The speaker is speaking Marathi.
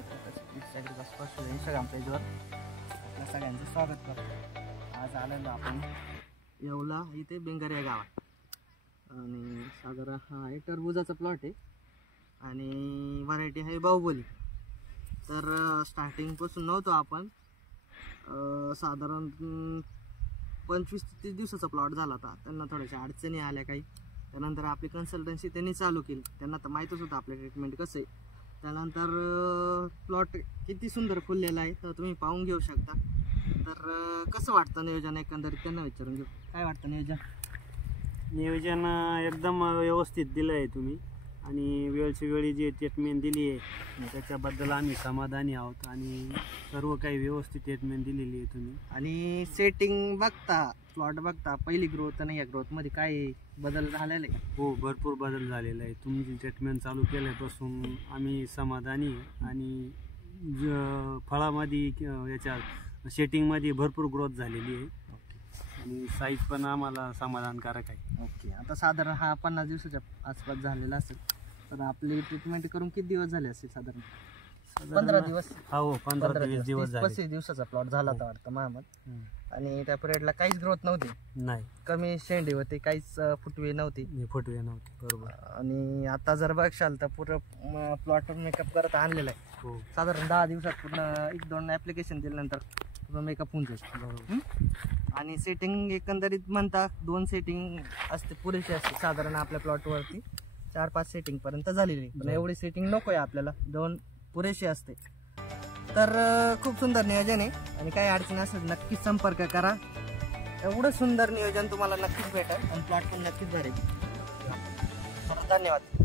इंस्टाग्राम पेजवर आपल्या सगळ्यांचं स्वागत करतो। आज आलेलो आपण येवला इथे बेंगर या गावात आणि साधारण हा एक टरबुजाचा प्लॉट आहे आणि व्हरायटी आहे बाहुबली। तर स्टार्टिंगपासून नव्हतो आपण साधारण 25 ते 30 दिवसाचा प्लॉट झाला होता। त्यांना थोड्याशा अडचणी आल्या काही, त्यानंतर आपली कन्सल्टन्सी त्यांनी चालू केली। त्यांना तर माहीतच होतं आपलं ट्रीटमेंट कसं आहे। त्यानंतर प्लॉट किती सुंदर फुललेला आहे तर तुम्ही पाहून घेऊ शकता। तर कसं वाटतं नियोजन एकंदरीत त्यांना विचारून घेऊ, काय वाटतं नियोजन एकदम व्यवस्थित दिलं आहे तुम्ही आणि वेळची वेळी जी ट्रीटमेंट दिली आहे त्याच्याबद्दल आम्ही समाधानी आहोत आणि सर्व काही व्यवस्थित ट्रीटमेंट दिलेली आहे तुम्ही। आणि सेटिंग बघता प्लॉट बघता पहिली ग्रोथ आणि या ग्रोथमध्ये काय बदल झालेला आहे? हो, भरपूर बदल झालेला आहे। तुमची ट्रीटमेंट चालू केल्यापासून आम्ही समाधानी आहे आणि फळामध्ये याच्या सेटिंगमध्ये भरपूर ग्रोथ झालेली आहे आणि साईज पण आम्हाला समाधानकारक आहे। ओके, आता साधारण हा 50 दिवसाच्या आसपास झालेला असेल तर आपली ट्रीटमेंट करून किती दिवस झाले असेल? साधारण 15 दिवस। हो, 15 ते 20 दिवस झाले। 35 दिवसाचा प्लॉट झाला होता वाटतं महामत। आणि त्या पिरियडला काहीच ग्रोथ नव्हती, नाही कमी शेंडी होते, काहीच फुटवे नव्हती, बरोबर। आणि आता जर बघशाल तर पूर्ण प्लॉटवर मेकअप करत आणलेला आहे। हो, साधारण 10 दिवसात पूर्ण 1-2 ॲप्लिकेशन दिल्यानंतर पूर्ण मेकअप होऊन जाईल। आणि सेटिंग एकंदरीत म्हणता 2 सेटिंग असते पुरेशी असते साधारण आपल्या प्लॉटवरती 4-5 सेटिंग पर्यंत झालेली, पण एवढी सेटिंग नको आहे आपल्याला, 2 पुरेशी असते। तर खूप सुंदर नियोजन आहे आणि काही अडचण असेल नक्कीच संपर्क करा। एवढं सुंदर नियोजन तुम्हाला नक्कीच भेटेल आणि प्लॉट पण नक्कीच भरेल। धन्यवाद।